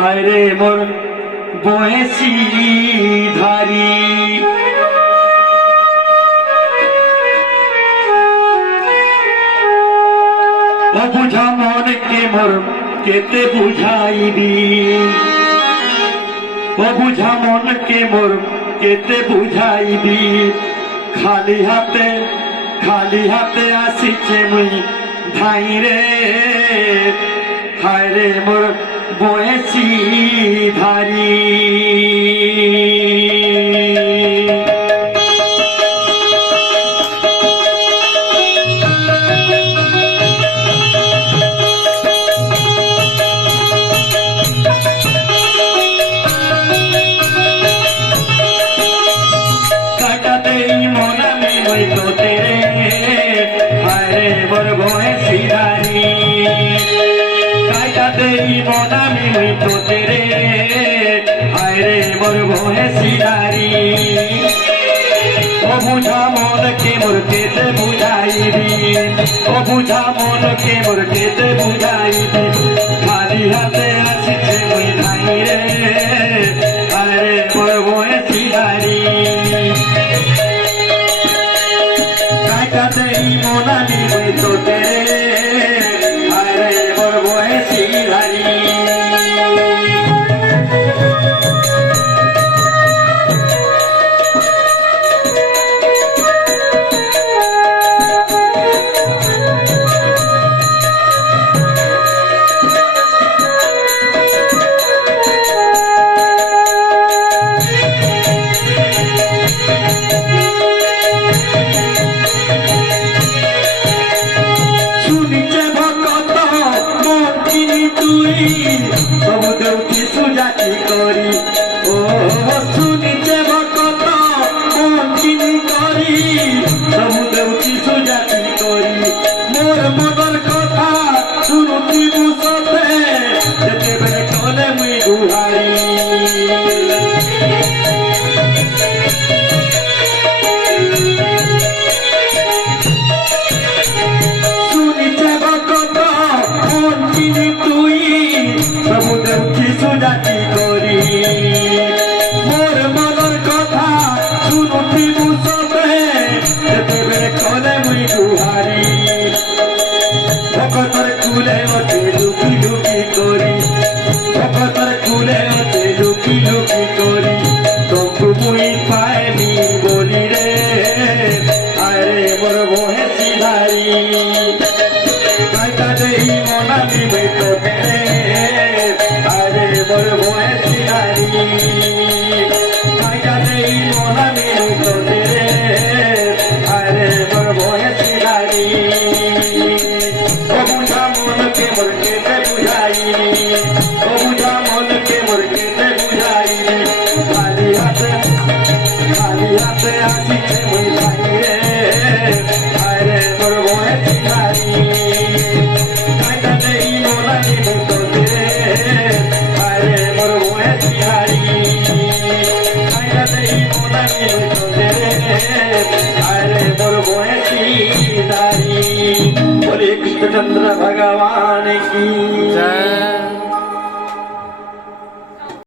হায় রে মোর বয়সী ধারি অবুঝা মনকে মোর কেতে বুঝাইবি অবুঝা মনকে মোর কেতে বুঝাইবি খালি হাতে আসিছে মুই ধাই রে হায় রে মোর বয়সী ধারি মনামি মুই তোতে রে হায় রে মোর বয়সী ধারি ও বুঝা মনকে মোর কেতে বুঝাইবি ও বুঝা মনকে মোর কেতে বুঝাইবি খালি হাতে আসিছে মুই ধাই রে হায় রে মোর বয়সী ধারি কাটাতে মনামি মুই তোতে রে হায় রে মোর বয়সী ধারি ସବୁ ଦେଉଛି ସୁଜାତି କରି ଓ ଶୁଣିଛେ ଭକତ ମଞ୍ଚିନି କରି ସବୁ ଦେଉଛି ସୁଜାତି କରି ମୋର ମନର କଥା ଶୁଣୁଥିବୁ ସତେ ଯେତେବେଳେ କଲେ ମୁଇଁ ଗୁହାରି ଶୁଣିଛେ ଭକତ ମଞ୍ଚିନି ସବୁ ଦେଉଛି ସୁଜାତି କରି ମୋର ମନର କଥା ଶୁଣୁଥିବୁ ସତେ ଯେତେବେଳେ କଲେ ମୁଇଁ ଗୁହାରି ଭକତର କୁଲେ ଅତେ ଲୁକି ଲୁକି କରି ଭକତର କୁଲେ ଅତେ ଲୁକି ଲୁକି କରି ତମକୁ ମୁଇଁ ପାଏବି ବୋଲି ରେ ହାୟ ରେ ମୋର ବୟସୀ ଧାରି କାଇଟା ଦେଇ ମନାବି ମୁଇଁ ତୋତେ মোর বয়সী ধারি কাইটা দেই মনামি তোতে রে হায় রে মোর বয়সী ধারি ও বুঝা মনকে মোর কেতে বুঝাইবি ও বুঝা মনকে মোর কেতে বুঝাইবি খালি হাতে আসিছে মুই ধাই রে হায় রে মোর বয়সী ধারি কাইটা দেই মনামি তোতে রে बोले कृष्णचंद्र भगवान की जय।